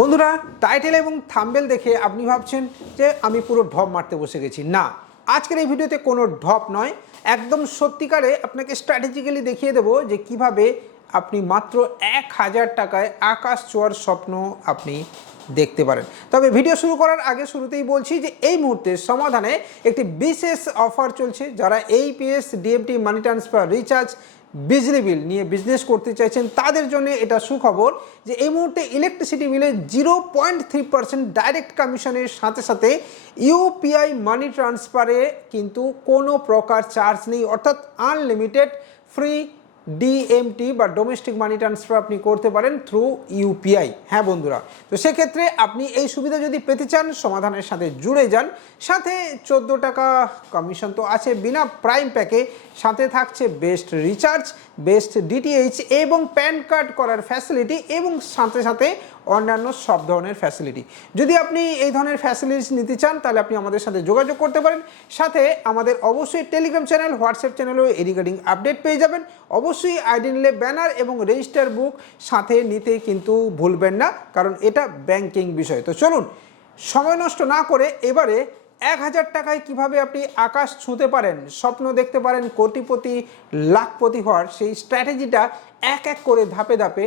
বন্ধুরা টাইটেল এবং থাম্বেল দেখে আপনি ভাবছেন যে আমি পুরো ঢপ মারতে বসে গেছি। না, আজকের এই ভিডিওতে কোনো ঢপ নয়, একদম সত্যিকারে আপনাকে স্ট্র্যাটেজিক্যালি দেখিয়ে দেবো যে কীভাবে আপনি মাত্র এক হাজার টাকায় আকাশ চোয়ার স্বপ্ন আপনি দেখতে পারেন। তবে ভিডিও শুরু করার আগে শুরুতেই বলছি যে এই মুহূর্তে সমাধানে একটি বিশেষ অফার চলছে, যারা এই PS DMT money transfer recharge বিজলি বিল নিয়ে বিজনেস করতে চাইছেন, তাদের জন্য এটা সুখবর যে এই মুহূর্তে ইলেকট্রিসিটি বিলে zero point three percent direct কমিশনের সাথে সাথে ইউপিআই মানি ট্রান্সফারে কিন্তু কোনো প্রকার চার্জ নেই, অর্থাৎ আনলিমিটেড ফ্রি ডিএমটি বা ডোমেস্টিক মানি ট্রান্সফার আপনি করতে পারেন থ্রু ইউপিআই হ্যাঁ বন্ধুরা, তো সেক্ষেত্রে আপনি এই সুবিধা যদি পেতে চান, সমাধানের সাথে জুড়ে যান। সাথে চোদ্দ টাকা কমিশন তো আছে। বিনা প্রাইম প্যাকে সাথে থাকছে বেস্ট রিচার্জ বেস্ট ডিটিএইচ এবং প্যান কার্ড করার ফ্যাসিলিটি এবং সাথে সাথে অন্যান্য সব ধরনের ফ্যাসিলিটি যদি আপনি এই ধরনের ফ্যাসিলিটিস নিতে চান, তাহলে আপনি আমাদের সাথে যোগাযোগ করতে পারেন। সাথে আমাদের অবশ্যই টেলিগ্রাম চ্যানেল হোয়াটসঅ্যাপ চ্যানেলেও এই রিগার্ডিং আপডেট পেয়ে যাবেন। অবশ্যই আইডি নিলে ব্যানার এবং রেজিস্টার বুক সাথে নিতে কিন্তু ভুলবেন না, কারণ এটা ব্যাংকিং বিষয়। তো চলুন, সময় নষ্ট না করে এবারে এক হাজার টাকায় কীভাবে আপনি আকাশ ছুঁতে পারেন, স্বপ্ন দেখতে পারেন কোটিপতি, লাখপতি হওয়ার সেই স্ট্র্যাটেজিটা এক এক করে ধাপে ধাপে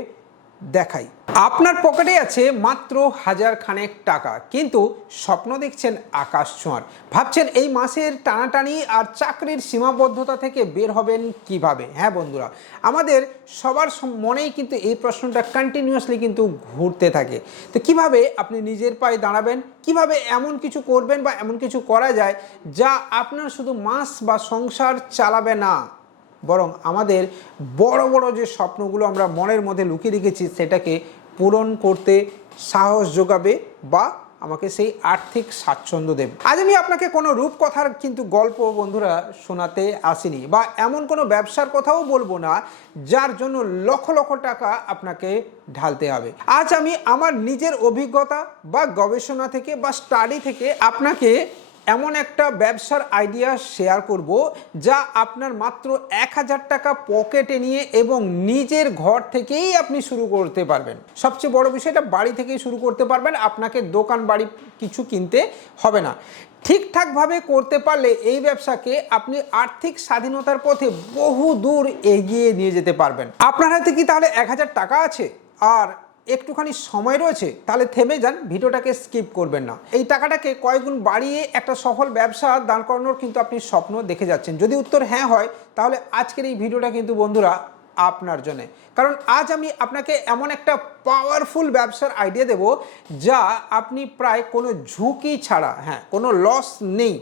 দেখাই। আপনার পকেটে আছে মাত্র হাজার খানেক টাকা, কিন্তু স্বপ্ন দেখছেন আকাশ ছোঁয়ার। ভাবছেন এই মাসের টানাটানি আর চাকরির সীমাবদ্ধতা থেকে বের হবেন কীভাবে? হ্যাঁ বন্ধুরা, আমাদের সবার মনেই কিন্তু এই প্রশ্নটা কন্টিনিউয়াসলি কিন্তু ঘুরতে থাকে। তো কীভাবে আপনি নিজের পায়ে দাঁড়াবেন? কীভাবে এমন কিছু করবেন বা এমন কিছু করা যায় যা আপনার শুধু মাস বা সংসার চালাবে না? বরং আমাদের বড় বড় যে স্বপ্নগুলো আমরা মনের মধ্যে লুকিয়ে রেখেছি, সেটাকে পূরণ করতে সাহস যোগাবে বা আমাকে সেই আর্থিক স্বাচ্ছন্দ্য দেবে। আজ আমি আপনাকে কোনো রূপকথার কিন্তু গল্প বন্ধুরা শোনাতে আসিনি বা এমন কোনো ব্যবসার কথাও বলব না, যার জন্য লক্ষ লক্ষ টাকা আপনাকে ঢালতে হবে। আজ আমি আমার নিজের অভিজ্ঞতা বা গবেষণা থেকে বা স্টাডি থেকে আপনাকে এমন একটা ব্যবসার আইডিয়া শেয়ার করব যা আপনার মাত্র এক হাজার টাকা পকেটে নিয়ে এবং নিজের ঘর থেকেই আপনি শুরু করতে পারবেন। সবচেয়ে বড় বিষয়টা বাড়ি থেকেই শুরু করতে পারবেন, আপনাকে দোকান বাড়ি কিছু কিনতে হবে না। ঠিকঠাকভাবে করতে পারলে এই ব্যবসাকে আপনি আর্থিক স্বাধীনতার পথে বহু দূর এগিয়ে নিয়ে যেতে পারবেন। আপনার হাতে কি তাহলে এক হাজার টাকা আছে? আর একটুখানি সময় রয়েছে, তাহলে থেমে যান, ভিডিওটাকে স্কিপ করবেন না। এই টাকাটাকে কয়েকগুণ বাড়িয়ে একটা সফল ব্যবসা দাঁড় করানোর কিন্তু আপনি স্বপ্ন দেখে যাচ্ছেন। যদি উত্তর হ্যাঁ হয়, তাহলে আজকের এই ভিডিওটা কিন্তু বন্ধুরা আপনার জন্যে। কারণ আজ আমি আপনাকে এমন একটা পাওয়ারফুল ব্যবসার আইডিয়া দেব, যা আপনি প্রায় কোনো ঝুঁকি ছাড়া হ্যাঁ কোনো লস নেই,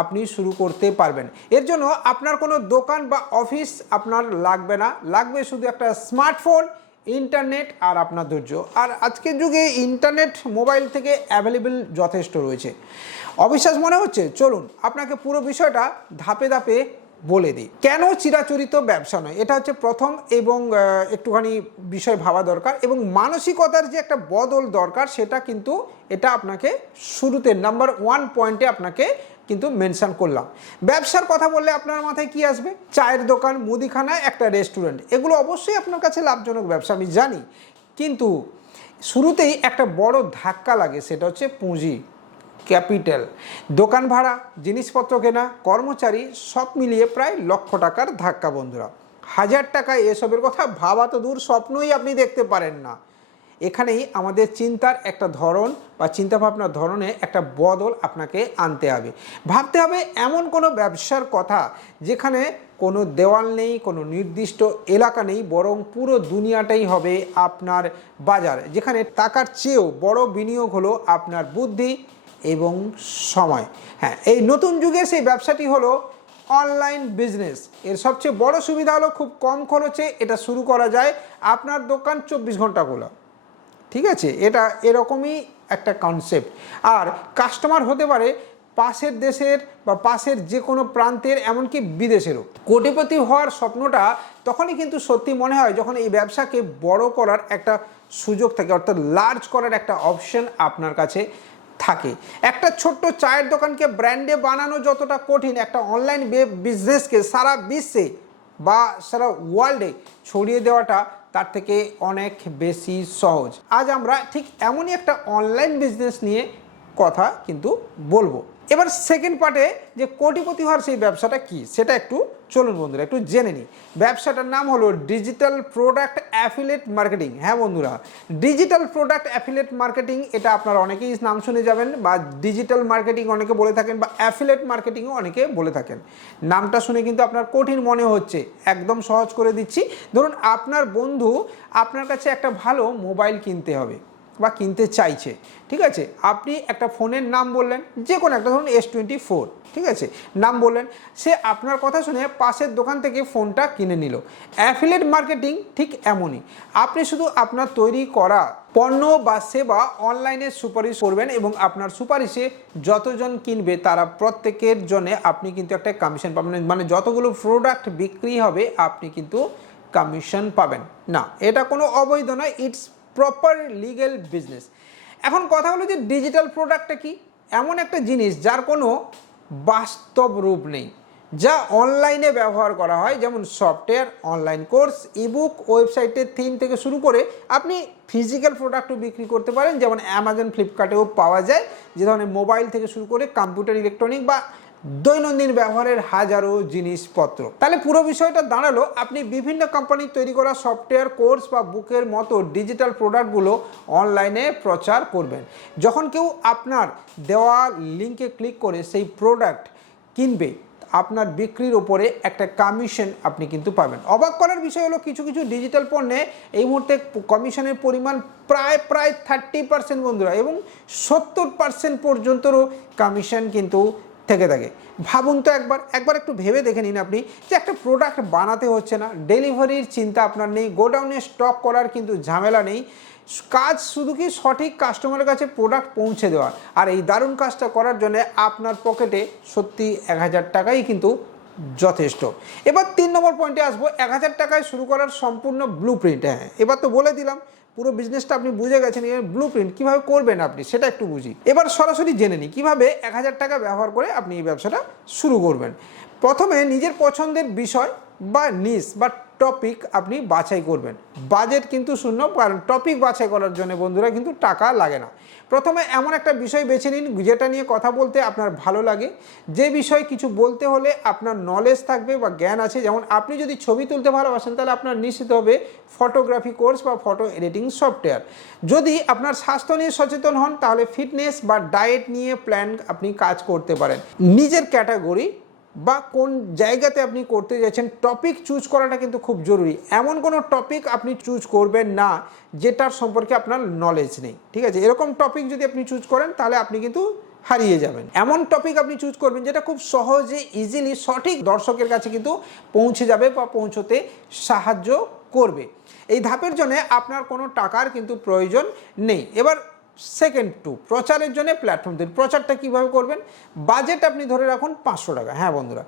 আপনি শুরু করতে পারবেন। এর জন্য আপনার কোনো দোকান বা অফিস আপনার লাগবে না। লাগবে শুধু একটা স্মার্টফোন ইন্টারনেট আর আপনার ধৈর্য। আর আজকের যুগে ইন্টারনেট মোবাইল থেকে অ্যাভেলেবেল যথেষ্ট রয়েছে। অবিশ্বাস মনে হচ্ছে, চলুন আপনাকে পুরো বিষয়টা ধাপে ধাপে বলে দিই। কেন চিরাচরিত ব্যবসা নয়? এটা হচ্ছে প্রথম এবং একটুখানি বিষয় ভাবা দরকার এবং মানসিকতার যে একটা বদল দরকার, সেটা কিন্তু এটা আপনাকে শুরুতে নাম্বার ওয়ান পয়েন্টে আপনাকে কিন্তু মেনশন করলাম। ব্যবসার কথা বললে আপনার মাথায় কি আসবে? চায়ের দোকান, মুদিখানা, একটা রেস্টুরেন্ট। এগুলো অবশ্যই আপনার কাছে লাভজনক ব্যবসা, আমি জানি। কিন্তু শুরুতেই একটা বড় ধাক্কা লাগে, সেটা হচ্ছে পুঁজি, ক্যাপিটাল। দোকান ভাড়া, জিনিসপত্র কেনা, কর্মচারী, সব মিলিয়ে প্রায় লক্ষ টাকার ধাক্কা, বন্ধুরা। হাজার টাকায় এসবের কথা ভাবা তো দূর, স্বপ্নই আপনি দেখতে পারেন না। এখানেই আমাদের চিন্তার একটা ধরন বা চিন্তাভাবনার ধরনে একটা বদল আপনাকে আনতে হবে। ভাবতে হবে এমন কোনো ব্যবসার কথা যেখানে কোনো দেওয়াল নেই, কোনো নির্দিষ্ট এলাকা নেই, বরং পুরো দুনিয়াটাই হবে আপনার বাজার, যেখানে টাকার চেয়েও বড় বিনিয়োগ হলো আপনার বুদ্ধি এবং সময়। হ্যাঁ এই নতুন যুগে সেই ব্যবসাটি হলো অনলাইন বিজনেস। এর সবচেয়ে বড় সুবিধা হলো খুব কম খরচে এটা শুরু করা যায়। আপনার দোকান চব্বিশ ঘণ্টা খোলা। ঠিক আছে? এটা এরকমই একটা কনসেপ্ট আর কাস্টমার হতে পারে পাশের দেশের বা পাশের যে কোনো প্রান্তের, এমনকি বিদেশেরও। কোটিপতি হওয়ার স্বপ্নটা তখনই কিন্তু সত্যি মনে হয় যখন এই ব্যবসাকে বড় করার একটা সুযোগ থাকে, অর্থাৎ লার্জ করার একটা অপশন আপনার কাছে থাকে। একটা ছোট্ট চায়ের দোকানকে ব্র্যান্ডে বানানো যতটা কঠিন, একটা অনলাইন বিজনেসকে সারা বিশ্বে বা সারা ওয়ার্ল্ডে ছড়িয়ে দেওয়াটা তার থেকে অনেক বেশি সহজ। আজ আমরা ঠিক এমনই একটা অনলাইন বিজনেস নিয়ে কথা কিন্তু বলব। এবার সেকেন্ড পার্টে যে কোটিপতি হওয়ার সেই ব্যবসাটা কি, সেটা একটু চলুন বন্ধুরা, একটু জেনে নিই। ব্যবসাটার নাম হলো ডিজিটাল প্রোডাক্ট অ্যাফিলেট মার্কেটিং হ্যাঁ বন্ধুরা ডিজিটাল প্রোডাক্ট অ্যাফিলেট মার্কেটিং এটা আপনারা অনেকেই নাম শুনে যাবেন বা ডিজিটাল মার্কেটিং অনেকে বলে থাকেন বা অ্যাফিলেট মার্কেটিংও অনেকে বলে থাকেন। নামটা শুনে কিন্তু আপনার কঠিন মনে হচ্ছে, একদম সহজ করে দিচ্ছি। ধরুন আপনার বন্ধু আপনার কাছে একটা ভালো মোবাইল কিনতে হবে। বা কিনতে চাইছে, ঠিক আছে? আপনি একটা ফোনের নাম বললেন, যে কোনো একটা, ধরুন এস টোয়েন্টি ফোর ঠিক আছে? নাম বললেন, সে আপনার কথা শুনে পাশের দোকান থেকে ফোনটা কিনে নিল। অ্যাফিলেট মার্কেটিং ঠিক এমনই। আপনি শুধু আপনার তৈরি করা পণ্য বা সেবা অনলাইনে সুপারিশ করবেন এবং আপনার সুপারিশে যতজন কিনবে, তারা প্রত্যেকের জন্য আপনি কিন্তু একটা কমিশন পাবেন। মানে যতগুলো প্রোডাক্ট বিক্রি হবে, আপনি কিন্তু কমিশন পাবেন। না, এটা কোনো অবৈধ নয় ইটস প্রপার লিগেল বিজনেস এখন কথা হলো যে ডিজিটাল প্রোডাক্টটা কি? এমন একটা জিনিস যার কোনো বাস্তব রূপ নেই, যা অনলাইনে ব্যবহার করা হয়, যেমন সফটওয়্যার অনলাইন কোর্স ইবুক ওয়েবসাইটের থিম থেকে শুরু করে আপনি ফিজিক্যাল প্রোডাক্টও বিক্রি করতে পারেন। যেমন অ্যামাজন ফ্লিপকার্টেও পাওয়া যায়, যে ধরনের মোবাইল থেকে শুরু করে কম্পিউটার ইলেকট্রনিক বা দৈনন্দিন ব্যবহারের হাজারো জিনিসপত্র। তাহলে পুরো বিষয়টা দাঁড়াল, আপনি বিভিন্ন কোম্পানির তৈরি করা সফটওয়্যার কোর্স বা বুকের মতো ডিজিটাল প্রোডাক্টগুলো অনলাইনে প্রচার করবেন। যখন কেউ আপনার দেওয়া লিঙ্কে ক্লিক করে সেই প্রোডাক্ট কিনবে, আপনার বিক্রির ওপরে একটা কমিশন আপনি কিন্তু পাবেন। অবাক করার বিষয় হলো, কিছু কিছু ডিজিটাল পণ্যে এই মুহূর্তে কমিশনের পরিমাণ প্রায় প্রায় থার্টি পার্সেন্ট বন্ধুরা, এবং সত্তর পার্সেন্ট পর্যন্তরও কমিশন কিন্তু থেকে থাকে। ভাবুন তো একবার একবার একটু ভেবে দেখে নিন আপনি যে একটা প্রোডাক্ট বানাতে হচ্ছে না ডেলিভারির চিন্তা আপনার নেই, গোডাউনে স্টক করার কিন্তু ঝামেলা নেই, কাজ শুধু কি সঠিক কাস্টমারের কাছে প্রোডাক্ট পৌঁছে দেওয়া, আর এই দারুণ কাজটা করার জন্য আপনার পকেটে সত্যি এক হাজার টাকাই কিন্তু যথেষ্ট। এবার তিন নম্বর পয়েন্টে আসব, এক হাজার টাকায় শুরু করার সম্পূর্ণ ব্লু প্রিন্ট হ্যাঁ এবার তো বলে দিলাম পুরো বিজনেসটা আপনি বুঝে গেছেন, এর ব্লু প্রিন্ট কীভাবে করবেন আপনি, সেটা একটু বুঝি। এবার সরাসরি জেনে নিই, কীভাবে এক হাজার টাকা ব্যবহার করে আপনি এই ব্যবসাটা শুরু করবেন। প্রথমে নিজের পছন্দের বিষয় বা নিস বা টপিক আপনি বাছাই করবেন। বাজেট কিন্তু শূন্য, কারণ টপিক বাছাই করার জন্য বন্ধুরা কিন্তু টাকা লাগে না। প্রথমে এমন একটা বিষয় বেছে নিন, যেটা নিয়ে কথা বলতে আপনার ভালো লাগে। যে বিষয়ে কিছু বলতে হলে আপনার নলেজ থাকবে বা জ্ঞান আছে। যেমন আপনি যদি ছবি তুলতে ভালোবাসেন, তাহলে আপনার নিশ্চিত হবে ফটোগ্রাফি কোর্স বা ফটো এডিটিং সফটওয়্যার যদি আপনার স্বাস্থ্য নিয়ে সচেতন হন, তাহলে ফিটনেস বা ডায়েট নিয়ে প্ল্যান আপনি কাজ করতে পারেন। নিজের ক্যাটাগরি বা কোন জায়গাতে আপনি করতে যাচ্ছেন টপিক চুজ করাটা কিন্তু খুব জরুরি। এমন কোনো টপিক আপনি চুজ করবেন না, যেটার সম্পর্কে আপনার নলেজ নেই। ঠিক আছে? এরকম টপিক যদি আপনি চুজ করেন, তাহলে আপনি কিন্তু হারিয়ে যাবেন। এমন টপিক আপনি চুজ করবেন, যেটা খুব সহজে ইজিলি সঠিক দর্শকের কাছে কিন্তু পৌঁছে যাবে বা পৌঁছতে সাহায্য করবে। এই ধাপের জন্য আপনার কোনো টাকার কিন্তু প্রয়োজন নেই। এবার সেকেন্ড টু প্রচারের জন্য প্ল্যাটফর্ম তৈরি। প্রচারটা কীভাবে করবেন? বাজেট আপনি ধরে রাখুন পাঁচশো টাকা। হ্যাঁ বন্ধুরা,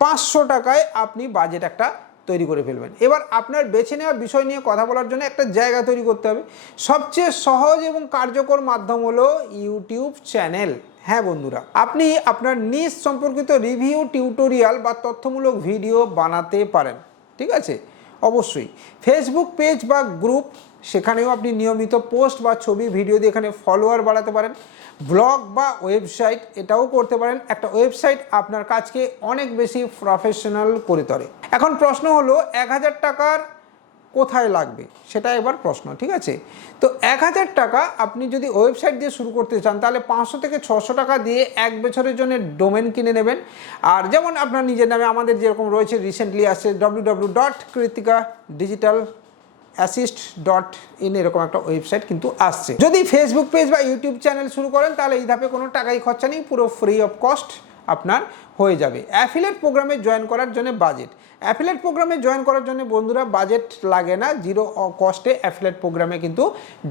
পাঁচশো টাকায় আপনি বাজেট একটা তৈরি করে ফেলবেন। এবার আপনার বেছে নেওয়া বিষয় নিয়ে কথা বলার জন্য একটা জায়গা তৈরি করতে হবে। সবচেয়ে সহজ এবং কার্যকর মাধ্যম হলো ইউটিউব চ্যানেল। হ্যাঁ বন্ধুরা, আপনি আপনার নিজ সম্পর্কিত রিভিউ টিউটোরিয়াল বা তথ্যমূলক ভিডিও বানাতে পারেন। ঠিক আছে? অবশ্যই। ফেসবুক পেজ বা গ্রুপ সেখানেও আপনি নিয়মিত পোস্ট বা ছবি, ভিডিও দিয়ে এখানে ফলোয়ার বাড়াতে পারেন। ব্লগ বা ওয়েবসাইট এটাও করতে পারেন। একটা ওয়েবসাইট আপনার কাজকে অনেক বেশি প্রফেশনাল করে তোলে। এখন প্রশ্ন হলো, এক হাজার টাকার কোথায় লাগবে? সেটা এবার প্রশ্ন, ঠিক আছে? তো এক হাজার টাকা আপনি যদি ওয়েবসাইট দিয়ে শুরু করতে চান, তাহলে পাঁচশো থেকে ছশো টাকা দিয়ে এক বছরের জন্য ডোমেন কিনে নেবেন। আর যেমন আপনার নিজের নামে আমাদের যেরকম রয়েছে রিসেন্টলি আসছে W W dot Kritika digital assist dot in এরকম একটা ওয়েবসাইট কিন্তু আসছে। যদি ফেসবুক পেজ বা ইউটিউব চ্যানেল শুরু করেন, তাহলে এই ধাপে কোনো টাকাই খরচা নেই, পুরো ফ্রি অফ কস্ট আপনার হয়ে যাবে। অ্যাফিলেট প্রোগ্রামে জয়েন করার জন্য বাজেট অ্যাফিলেট প্রোগ্রামে জয়েন করার জন্য বন্ধুরা বাজেট লাগে না জিরো কস্টে অ্যাফিলেট প্রোগ্রামে কিন্তু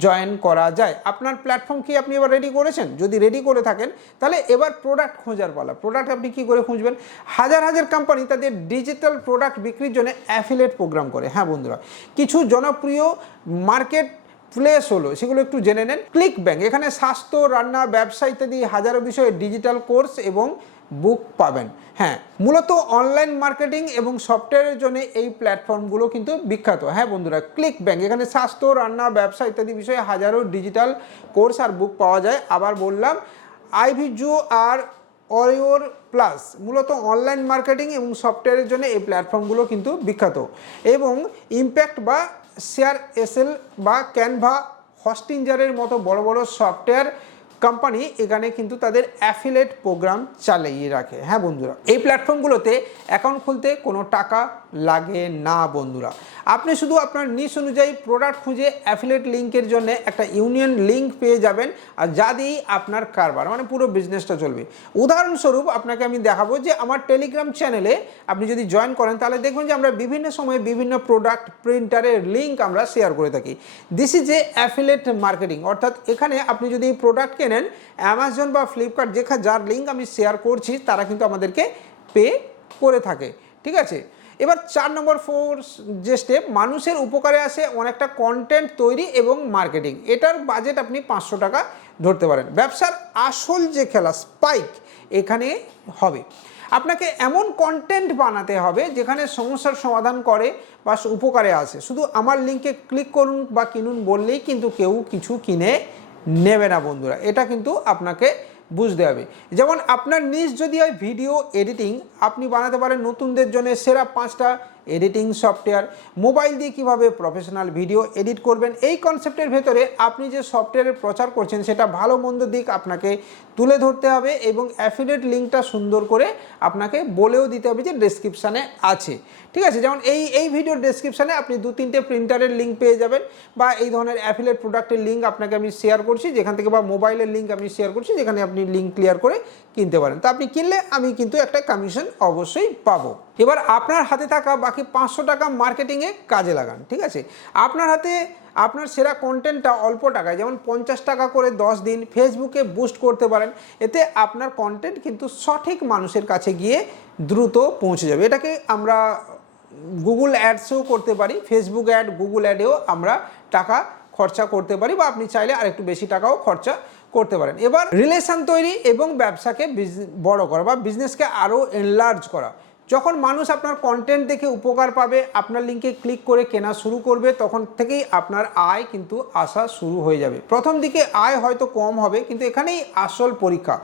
জয়েন করা যায়। আপনার প্ল্যাটফর্ম কি আপনি এবার রেডি করেছেন? যদি রেডি করে থাকেন, তাহলে এবার প্রোডাক্ট খোঁজার পালা। প্রোডাক্ট আপনি কী করে খুঁজবেন? হাজার হাজার কোম্পানি তাদের ডিজিটাল প্রোডাক্ট বিক্রির জন্য অ্যাফিলেট প্রোগ্রাম করে। হ্যাঁ বন্ধুরা, কিছু জনপ্রিয় মার্কেট প্লেস হলো, সেগুলো একটু জেনে নেন। ক্লিক ব্যাংক এখানে স্বাস্থ্য, রান্না, ব্যবসা ইত্যাদি হাজারো বিষয়ে ডিজিটাল কোর্স এবং বুক পাবেন। হ্যাঁ মূলত অনলাইন মার্কেটিং এবং সফটওয়্যারের জন্য এই প্ল্যাটফর্মগুলো কিন্তু বিখ্যাত। হ্যাঁ বন্ধুরা ক্লিক ব্যাংক এখানে স্বাস্থ্য, রান্না, ব্যবসা ইত্যাদি বিষয়ে হাজারো ডিজিটাল কোর্স আর বুক পাওয়া যায়। আবার বললাম আইভিজু আর অরিওর প্লাস মূলত অনলাইন মার্কেটিং এবং সফটওয়্যারের জন্য এই প্ল্যাটফর্মগুলো কিন্তু বিখ্যাত। এবং ইম্প্যাক্ট বা শেয়ার এসএল বা ক্যানভা হস্টিঞ্জারের মতো বড় বড় সফটওয়্যার কোম্পানি এখানে কিন্তু তাদের অ্যাফিলেট প্রোগ্রাম চালিয়ে রাখে। হ্যাঁ বন্ধুরা, এই প্ল্যাটফর্মগুলোতে অ্যাকাউন্ট খুলতে কোনো টাকা লাগে না বন্ধুরা। আপনি শুধু আপনার নিজ অনুযায়ী প্রোডাক্ট খুঁজে অ্যাফিলেট লিঙ্কের জন্য একটা ইউনিয়ন লিঙ্ক পেয়ে যাবেন, আর যা দিয়েই আপনার কারবার মানে পুরো বিজনেসটা চলবে। উদাহরণস্বরূপ আপনাকে আমি দেখাবো যে আমার টেলিগ্রাম চ্যানেলে আপনি যদি জয়েন করেন, তাহলে দেখবেন যে আমরা বিভিন্ন সময়ে বিভিন্ন প্রোডাক্ট প্রিন্টারের লিঙ্ক আমরা শেয়ার করে থাকি। This is a affiliate marketing অর্থাৎ এখানে আপনি যদি এই প্রোডাক্ট কেনেন অ্যামাজন বা ফ্লিপকার্ট যেখা যার লিঙ্ক আমি শেয়ার করছি, তারা কিন্তু আমাদেরকে পে করে থাকে। ঠিক আছে? এবার চার নম্বর ফোর যে স্টেপ মানুষের উপকারে আসে অনেকটা কন্টেন্ট তৈরি এবং মার্কেটিং এটার বাজেট আপনি পাঁচশো টাকা ধরতে পারেন। ব্যবসার আসল যে খেলা স্পাইক এখানে হবে। আপনাকে এমন কন্টেন্ট বানাতে হবে, যেখানে সমস্যার সমাধান করে বা উপকারে আসে। শুধু আমার লিঙ্কে ক্লিক করুন বা কিনুন বললেই কিন্তু কেউ কিছু কিনে নেবে না বন্ধুরা। এটা কিন্তু আপনাকে বুঝতে হবে। যেমন আপনার নিজ যদি হয় ভিডিও এডিটিং, আপনি বানাতে পারেন নতুনদের জন্য সেরা পাঁচটা এডিটিং সফটওয়্যার, মোবাইল দিয়ে কীভাবে প্রফেশনাল ভিডিও এডিট করবেন, এই কনসেপ্টের ভেতরে আপনি যে সফটওয়্যারের প্রচার করছেন সেটা ভালো মন্দ দিক আপনাকে তুলে ধরতে হবে এবং অ্যাফিলেট লিঙ্কটা সুন্দর করে আপনাকে বলেও দিতে হবে যে ডেসক্রিপশানে আছে। ঠিক আছে? যেমন এই এই ভিডিওর ডেসক্রিপশানে আপনি দু তিনটে প্রিন্টারের লিঙ্ক পেয়ে যাবেন বা এই ধরনের অ্যাফিলেট প্রোডাক্টের লিঙ্ক আপনাকে আমি শেয়ার করছি, যেখান থেকে বা মোবাইলের লিঙ্ক আমি শেয়ার করছি, যেখানে আপনি লিঙ্ক ক্লিয়ার করে কিনতে পারেন। তো আপনি কিনলে আমি কিন্তু একটা কমিশন অবশ্যই পাবো। এবার আপনার হাতে থাকা বাকি পাঁচশো টাকা মার্কেটিংয়ে কাজে লাগান, ঠিক আছে? আপনার হাতে আপনার সেরা কন্টেন্টটা অল্প টাকায়, যেমন পঞ্চাশ টাকা করে দশ দিন ফেসবুকে বুস্ট করতে পারেন, এতে আপনার কন্টেন্ট কিন্তু সঠিক মানুষের কাছে গিয়ে দ্রুত পৌঁছে যাবে। এটাকে আমরা গুগল অ্যাডসেও করতে পারি ফেসবুক অ্যাড গুগল অ্যাডেও আমরা টাকা খরচা করতে পারি, বা আপনি চাইলে আরেকটু বেশি টাকাও খরচা করতে পারেন। এবার রিলেশন তৈরি এবং ব্যবসাকে বড় করা বা বিজনেসকে আরও এনলার্জ করা। যখন মানুষ আপনার কন্টেন্ট দেখে উপকার পাবে, আপনার লিঙ্কে ক্লিক করে কেনা শুরু করবে, তখন থেকেই আপনার আয় কিন্তু আসা শুরু হয়ে যাবে। প্রথম দিকে আয় হয়তো কম হবে, কিন্তু এখানেই আসল পরীক্ষা,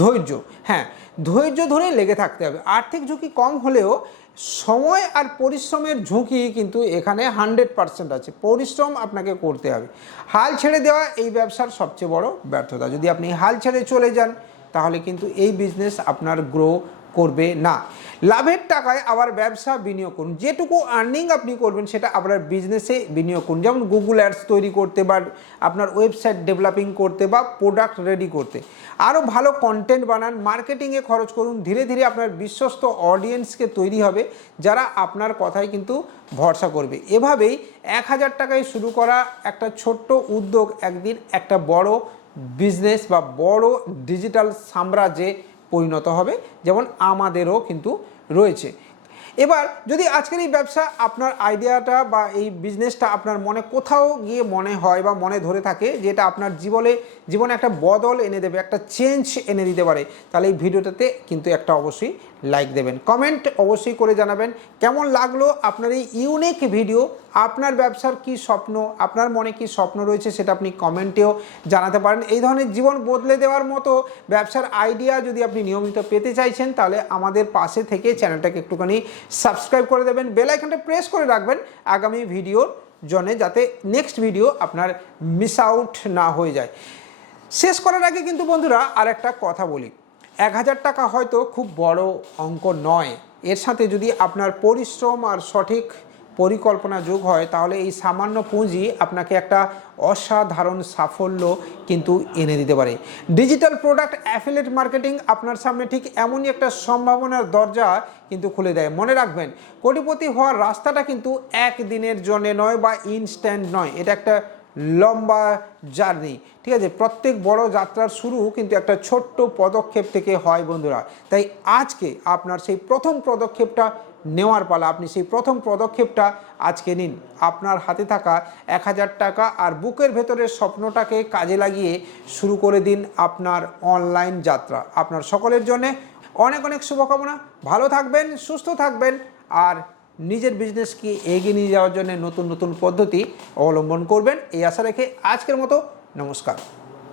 ধৈর্য। হ্যাঁ ধৈর্য ধরে লেগে থাকতে হবে। আর্থিক ঝুঁকি কম হলেও সময় আর পরিশ্রমের ঝুঁকি কিন্তু এখানে হান্ড্রেড পার্সেন্ট আছে। পরিশ্রম আপনাকে করতে হবে। হাল ছেড়ে দেওয়া এই ব্যবসার সবচেয়ে বড় ব্যর্থতা। যদি আপনি হাল ছেড়ে চলে যান, তাহলে কিন্তু এই বিজনেস আপনার গ্রো করবে না। লাভের টাকায় আবার ব্যবসা বিনিয়োগ করুন। যেটুকু আর্নিং আপনি করবেন, সেটা আপনার বিজনেসে বিনিয়োগ করুন। যেমন গুগল অ্যাডস তৈরি করতে বা আপনার ওয়েবসাইট ডেভেলপিং করতে বা প্রোডাক্ট রেডি করতে। আরও ভালো কন্টেন্ট বানান মার্কেটিংয়ে খরচ করুন। ধীরে ধীরে আপনার বিশ্বস্ত অডিয়েন্সকে তৈরি হবে, যারা আপনার কথায় কিন্তু ভরসা করবে। এভাবেই এক হাজার টাকায় শুরু করা একটা ছোট্ট উদ্যোগ, একদিন একটা বড় বিজনেস বা বড় ডিজিটাল সাম্রাজ্যে পরিণত হবে, যেমন আমাদেরও কিন্তু রয়েছে। এবার যদি আজকের এই ব্যবসা আপনার আইডিয়াটা বা এই বিজনেসটা আপনার মনে কোথাও গিয়ে মনে হয় বা মনে ধরে থাকে, যে এটা আপনার জীবনে জীবনে একটা বদল এনে দেবে, একটা চেঞ্জ এনে দিতে পারে, তাহলে এই ভিডিওটাতে কিন্তু একটা অবশ্যই লাইক দেবেন। কমেন্ট অবশ্যই করে জানাবেন কেমন লাগল আপনার এই ইউনিক ভিডিও আপনার ব্যবসার কি স্বপ্ন? আপনার মনে কি স্বপ্ন রয়েছে সেটা আপনি কমেন্টেও জানাতে পারেন। এই ধরনের জীবন বদলে দেওয়ার মতো ব্যবসার আইডিয়া যদি আপনি নিয়মিত পেতে চাইছেন, তাহলে আমাদের পাশে থেকে চ্যানেলটাকে একটুখানি সাবস্ক্রাইব করে দেবেন। বেল আইকনটা প্রেস করে রাখবেন আগামী ভিডিওর জন্য যাতে নেক্সট ভিডিও আপনার মিস আউট না হয়ে যায়। শেষ করার আগে কিন্তু বন্ধুরা আর একটা কথা বলি। এক হাজার টাকা হয়তো খুব বড় অঙ্ক নয়। এর সাথে যদি আপনার পরিশ্রম আর সঠিক পরিকল্পনা যোগ হয়, তাহলে এই সামান্য পুঁজি আপনাকে একটা অসাধারণ সাফল্য কিন্তু এনে দিতে পারে। ডিজিটাল প্রোডাক্ট অ্যাফিলেট মার্কেটিং আপনার সামনে ঠিক এমনই একটা সম্ভাবনার দরজা কিন্তু খুলে দেয়। মনে রাখবেন, কোটিপতি হওয়ার রাস্তাটা কিন্তু একদিনের জন্যে নয় বা ইনস্ট্যান্ট নয়। এটা একটা লম্বা জার্নি। ঠিক আছে, প্রত্যেক বড় যাত্রার শুরু কিন্তু একটা ছোট্ট পদক্ষেপ থেকে হয় বন্ধুরা। তাই আজকে আপনার সেই প্রথম পদক্ষেপটা নেওয়ার পালা। আপনি সেই প্রথম পদক্ষেপটা আজকে নিন। আপনার হাতে থাকা এক হাজার টাকা আর বুকের ভেতরের স্বপ্নটাকে কাজে লাগিয়ে শুরু করে দিন আপনার অনলাইন যাত্রা। আপনার সকলের জন্যে অনেক অনেক শুভকামনা। ভালো থাকবেন, সুস্থ থাকবেন আর নিজের বিজনেসকে এগিয়ে নিয়ে যাওয়ার জন্য নতুন নতুন পদ্ধতি অবলম্বন করবেন। এই আশা রেখে আজকের মতো নমস্কার।